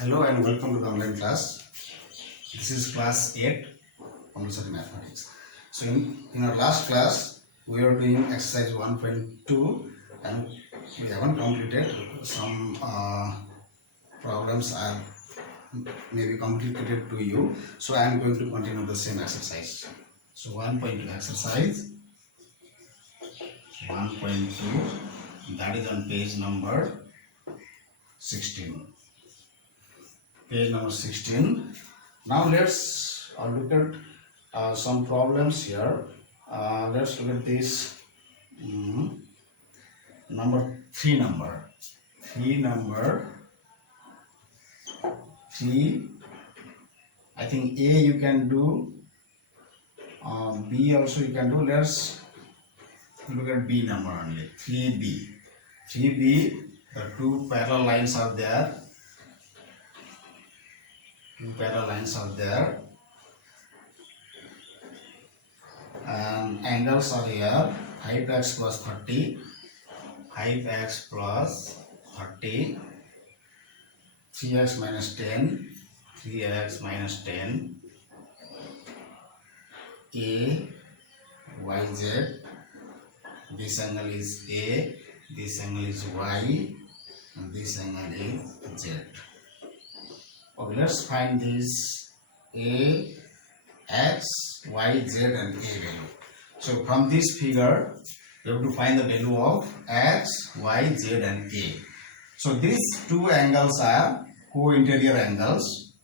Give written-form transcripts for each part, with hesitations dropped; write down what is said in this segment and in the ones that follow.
Hello and welcome to the online class. This is class 8 compulsory mathematics. So in our last class we are doing exercise 1.2 and we haven't completed some problems are maybe completed to you. So I am going to continue the same exercise. So 1.2 exercise 1.2, that is on page number 16. Page number 16. Now let's look at some problems here. Let's look at this number 3 number. 3 I think A you can do, B also you can do. Let's look at B number only. 3B. 3B, the two parallel lines are there. Two parallel lines are there and angles are here. 5x plus 30, 5x plus 30, 3x minus 10, 3x minus 10, A, y, z. This angle is A, this angle is y, and this angle is z. Okay, let's find this A, x, y, z and A value. So from this figure, you have to find the value of x, y, z and A. So these two angles are co-interior angles.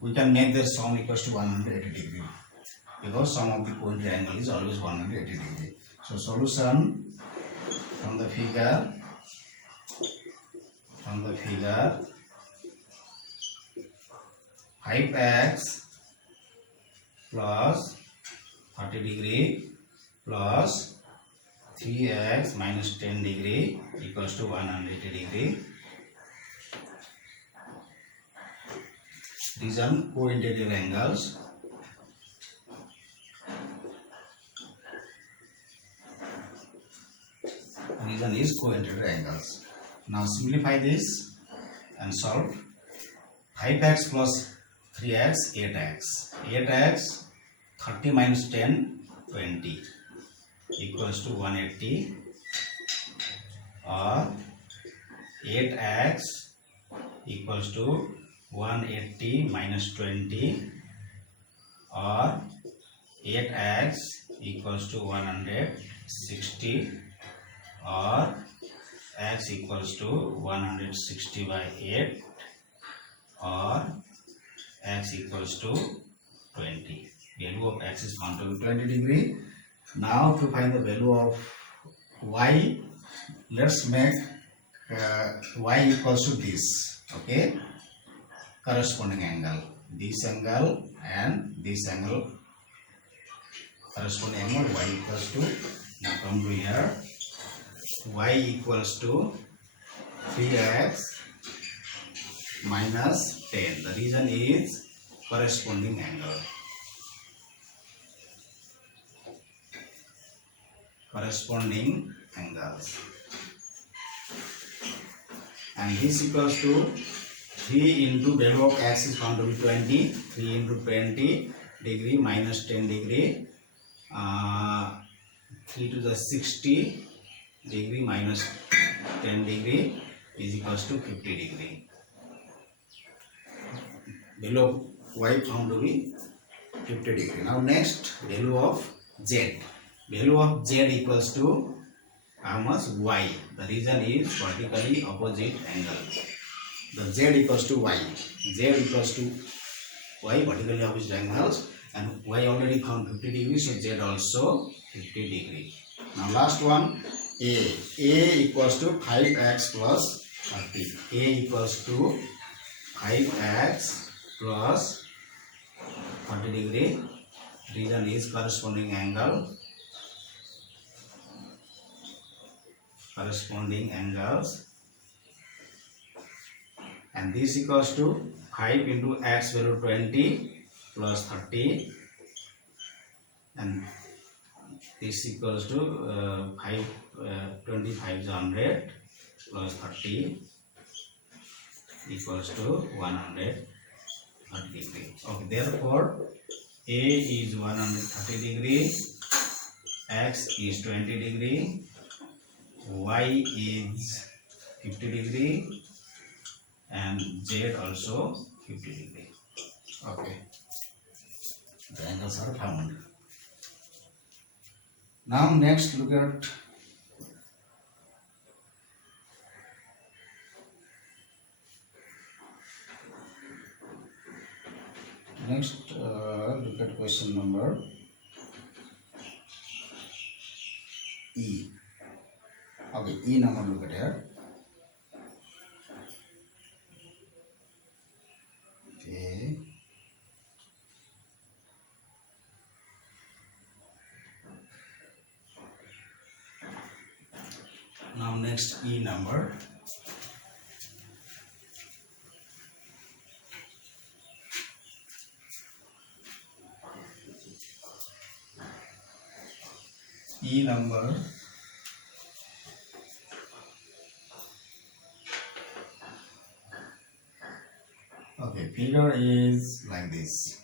We can make their sum equals to 180 degree because sum of the co-interior angle is always 180 degree. So solution from the figure 5x plus 30 degree plus 3x minus 10 degree equals to 180 degree. These are co-interior angles. Reason is co-interior angles. Now simplify this and solve. 5x plus 3x, 8x. 8x, 30 minus 10, 20 equals to 180, or 8x equals to 180 minus 20, or 8x equals to 160, or x equals to 160 by 8, or x equals to 20. Value of x is found to be 20 degree. Now to find the value of y, let's make y equals to this. Okay, corresponding angle. This angle and this angle, corresponding angle y equals to. Now come to here. Y equals to 3x minus 10. The reason is corresponding angle. Corresponding angles. And this equals to 3 into value of x is found to be 20. 3 into 20 degree minus 10 degree. 3 to the 60 degree minus 10 degree is equals to 50 degree. Value of y found to be 50 degree. Now next, value of z. Value of z equals to how much? Y. The reason is vertically opposite angle. The z equals to y. Z equals to y, vertically opposite angles, and y already found 50 degree, so z also 50 degree. Now last one, A. A equals to 5x plus 30. A equals to 5x plus 30 degree. Reason is corresponding angle. Corresponding angles. And this equals to 5 into x value 20 plus 30, and this equals to 25 is 100 plus 30 equals to 130 degree. Okay, therefore A is 130 degree, X is 20 degree, Y is 50 degree, and Z also 50 degree. Okay, the angles are found. Now next look at look at question number E. Okay, E number look at here. Okay. Now next E number. E number. Okay, figure is like this.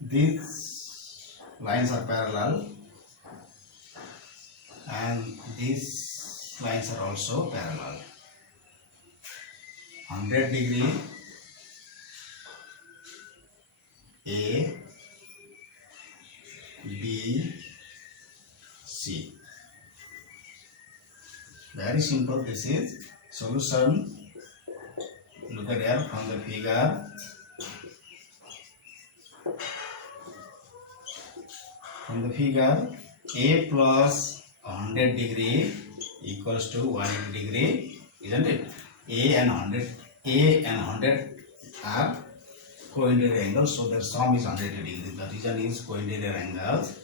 These lines are parallel and these lines are also parallel. 100 degree A, B, C. Very simple. This is solution. Look at here from the figure. From the figure, A plus 100 degree equals to 180 degree, isn't it? A and 100 are co-interior angles, so their sum is 180 degree. The reason is co-interior angles.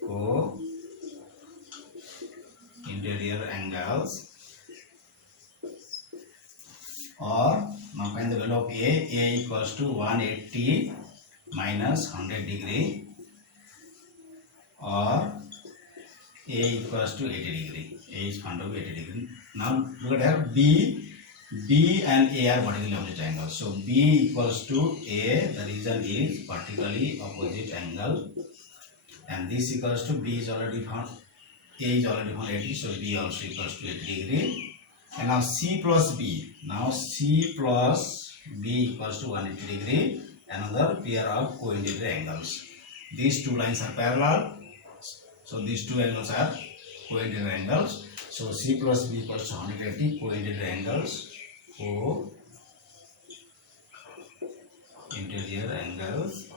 Co-interior angles. Or now find the value of A. A equals to 180 minus 100 degree. Or A equals to 80 degree. A is found to be 80 degree. Now look at here. B and A are vertically opposite angles. So B equals to A. The reason is vertically opposite angle. And this equals to B is already found. A is already found 80. So B also equals to 80 degree. And now C plus B. Now C plus B equals to 180 degree. Another pair of co-interior angles. These two lines are parallel. So these two angles are co-interior angles. So C plus B equals to 180 co-interior angles. Co-interior angles.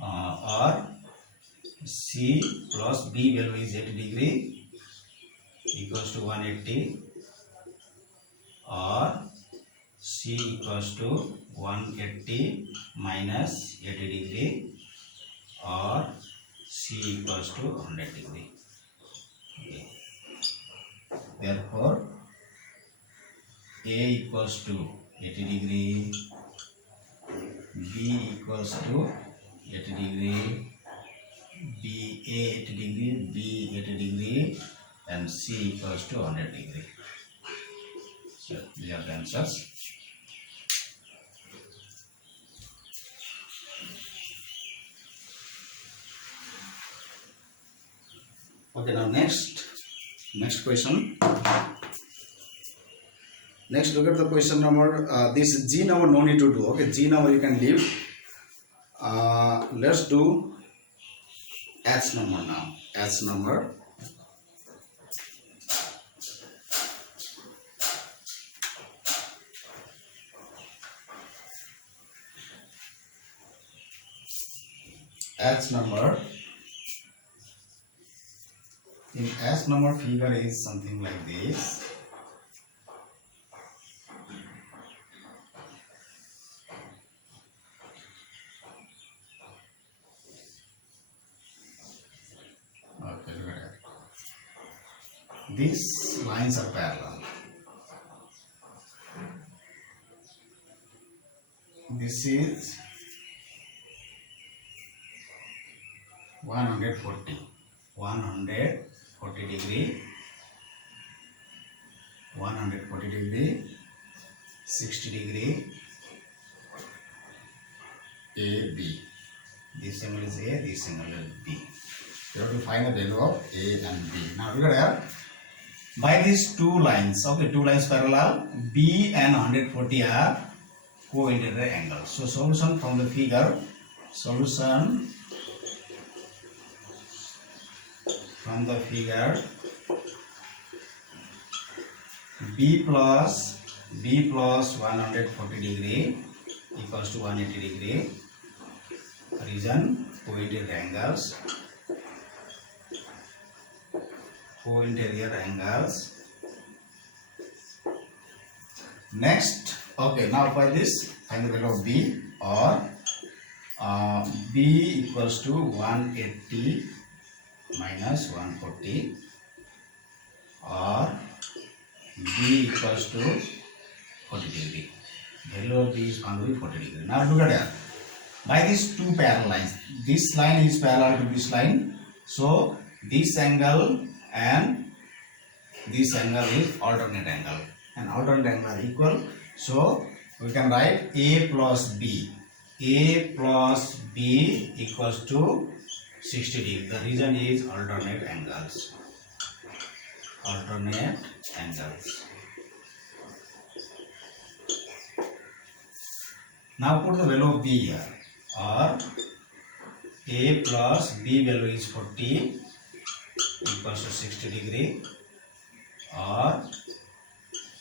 Or C plus B value is 80 degree equals to 180. Or C equals to 180 minus 80 degree. Or C equals to 100 degree. Okay. Therefore, A equals to 80 degree, B equals to 80 degree, A 80 degree, B 80 degree, and C equals to 100 degree. So these are the answers. Okay, now next question. Next, look at the question number. This G number no need to do. Okay, G number you can leave. Let's do H number now. H number. H number. In H number, figure is something like this. Okay, look at it. These lines are parallel. this is 140 degree, 140 degree, 60 degree, AB. This angle is A, this angle is B. You have to find the value of A and B. Now look at here. By these two lines, okay, two lines parallel, B and 140 are co-interior angles. So solution from the figure, solution from the figure, B plus 140 degree equals to 180 degree. Reason co-interior angles. Co-interior angles. Next, okay, now by this find the value of B, or B equals to 180 minus 140, or B equals to 40 degree. Value of B is found to be 40 degree. Now look at that. By these two parallel lines, this line is parallel to this line, so this angle and this angle is alternate angle, and alternate angle are equal. So we can write A plus B. A plus B equals to 60 degree. The reason is alternate angles. Alternate angles. Now put the value of B here. Or A plus B value is 40 equals to 60 degree, or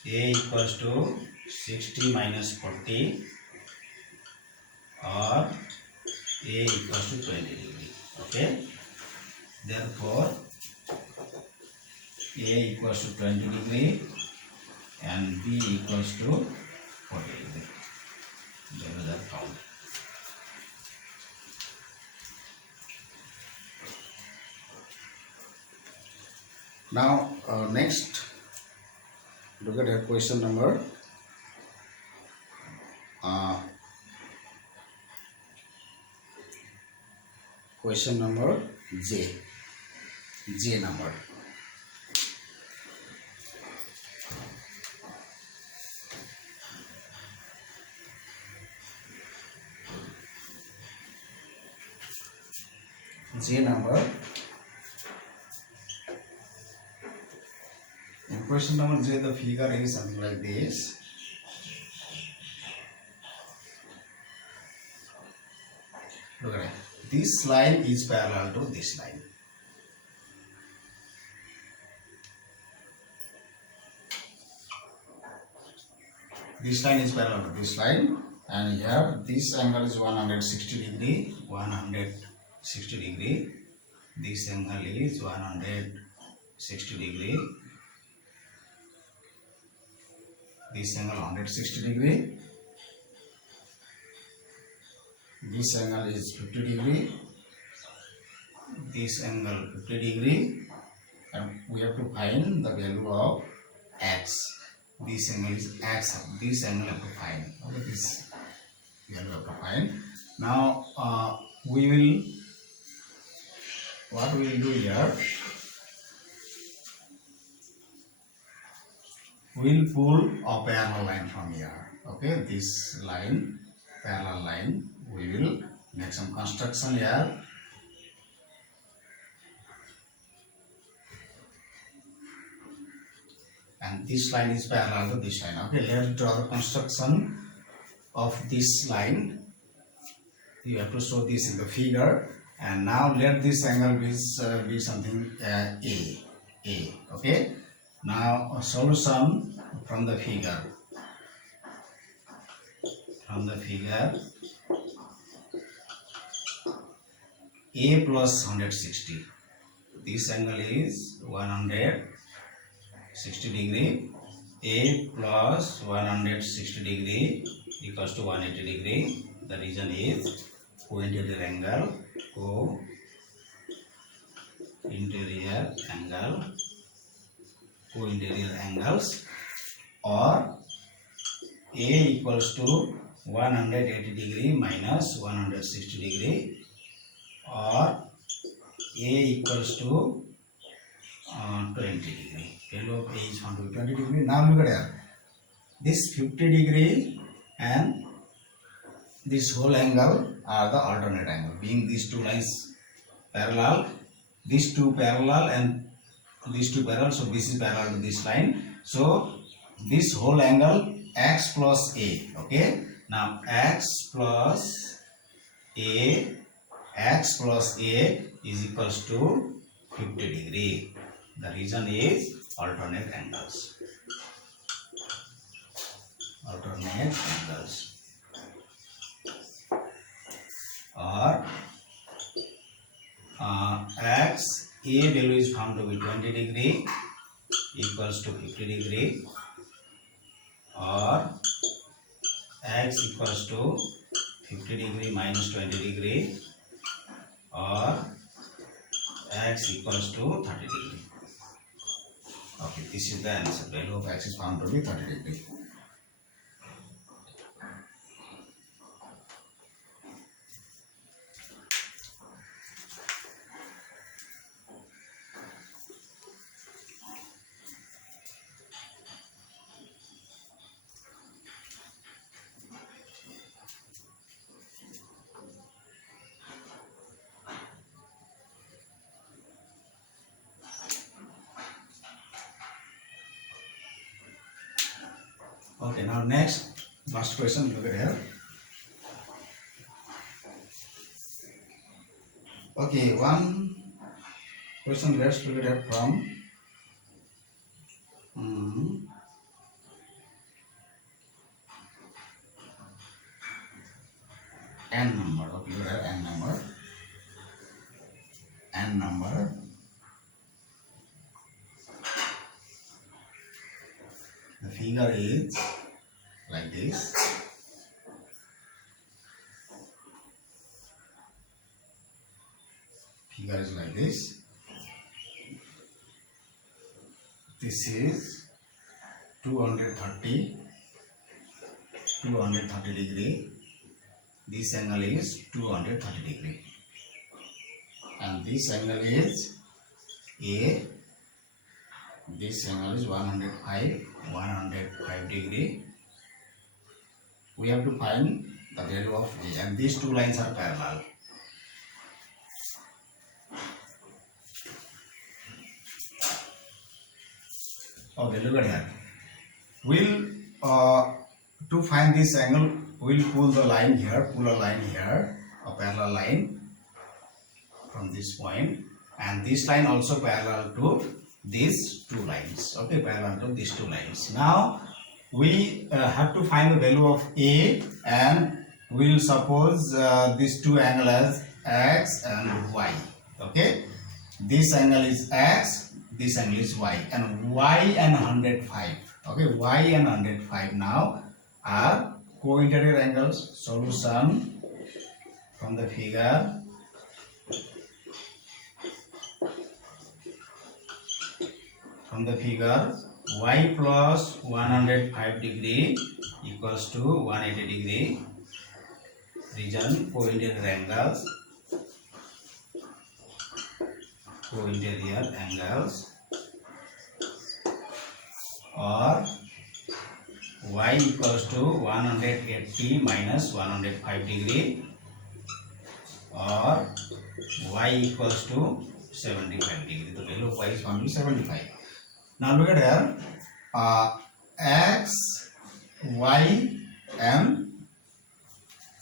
A equals to 60 minus 40, or A equals to 20 degree. Okay, therefore A equals to 20 degree and B equals to 40 degree. There is a found. Now next, look at your question number J number. J number. In question number J, the figure is something like this. Look at it. This line is parallel to this line. This line is parallel to this line, and here this angle is 160 degree. 160 degree. This angle is 160 degree. This angle 160 degree. This angle is 50 degree. This angle 50 degree, and we have to find the value of x. This angle is x. This angle have to find. Okay, this value have to find. Now what we will do here, we will pull a parallel line from here. Okay, this line, parallel line, we will make some construction here. And this line is parallel to this line. Okay, let's draw the construction of this line. You have to show this in the figure. And now let this angle be something A. Okay. Now a solution from the figure. A plus 160. This angle is 160 degree. A plus 160 degree equals to 180 degree. The reason is co-interior angle. Co-interior angles, or A equals to 180 degree minus 160 degree, or A equals to 20 degree. Value of A is found to be 20 degree. Now look at here. This 50 degree and this whole angle are the alternate angle. Being these two lines parallel, these two parallel and these two parallel, so this is parallel to this line. So this whole angle x plus a. Okay. Now x plus a is equals to 50 degree. The reason is alternate angles. Alternate angles. Or x a value is found to be 20 degree equals to 50 degree, or x equals to 50 degree minus 20 degree, or x equals to 30 degree. Okay, this is the answer. Value of x is found to be 30 degree. Okay, now next, last question, look at here. Okay, one question, let's look at it from n number. Okay, look at n number. N number. The figure is like this. Figure is like this. This is 230 degree. This angle is 230 degree. And this angle is A. This angle is 105 degree. We have to find the value of A, and these two lines are parallel. Okay, look at here. We'll to find this angle, we'll pull a line here, a parallel line from this point, and this line also parallel to these two lines. Okay, parallel to these two lines. Now we have to find the value of A, and we'll suppose these two angles as x and y. Okay, this angle is x, this angle is y, and y and 105. Okay, y and 105 now are co-interior angles. Solution from the figure. From the figure, y plus 105 degree equals to 180 degree. Region co-interior angles. Co-interior angles. Or y equals to 180 minus 105 degree, or y equals to 75 degree. The value of y is found to be 75. Now look at here, x, y and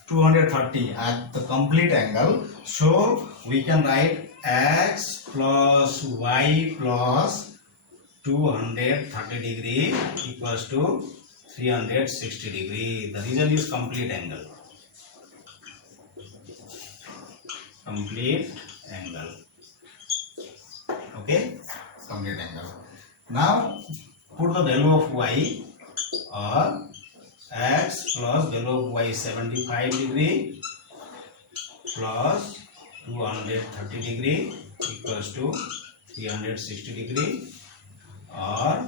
230 at the complete angle. So we can write x plus y plus 230 degree equals to 360 degree. The reason is complete angle. Complete angle. Okay, complete angle. Now put the value of y, or x plus value of y 75 degree plus 230 degree equals to 360 degree, or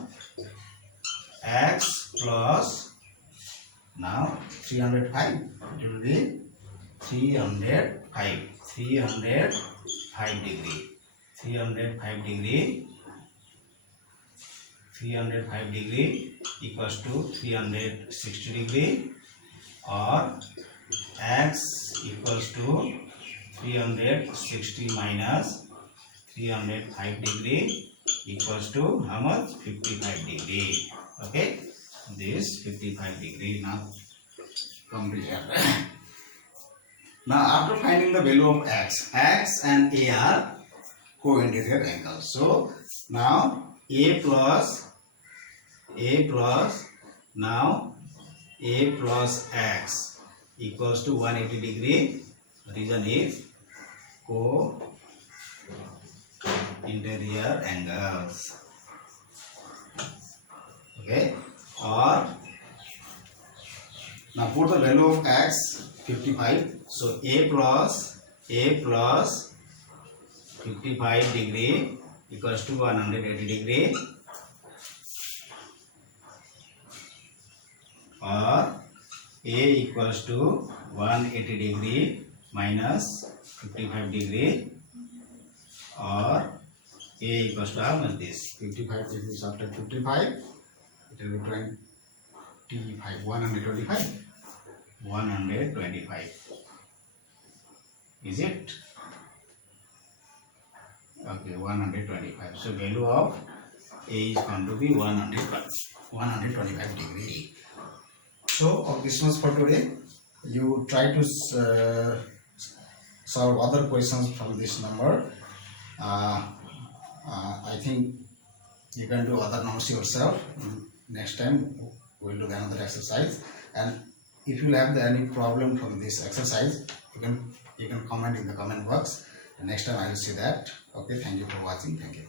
x plus Now 305, it will be 305 degree. 305 degree equals to 360 degree, or x equals to 360 minus 305 degree equals to how much? 55 degree. Okay, this 55 degree. Now complete. Now after finding the value of x and a are co-interior angles. So now a plus x equals to 180 degree. Reason is co-interior angles. Okay, or now put the value of x 55. So a plus 55 degree equals to 180 degree, or a equals to 180 degree minus 55 degree, or a equals to how much? This 55 degree after 55, it will be 25, 125. Is it? Okay, 125. So value of a is going to be 125 degree. So this was for today. You try to solve other questions from this number. I think you can do other numbers yourself. Next time we will do another exercise, and if you have any problem from this exercise, you can comment in the comment box. Next time I will see that. Okay, thank you for watching. Thank you.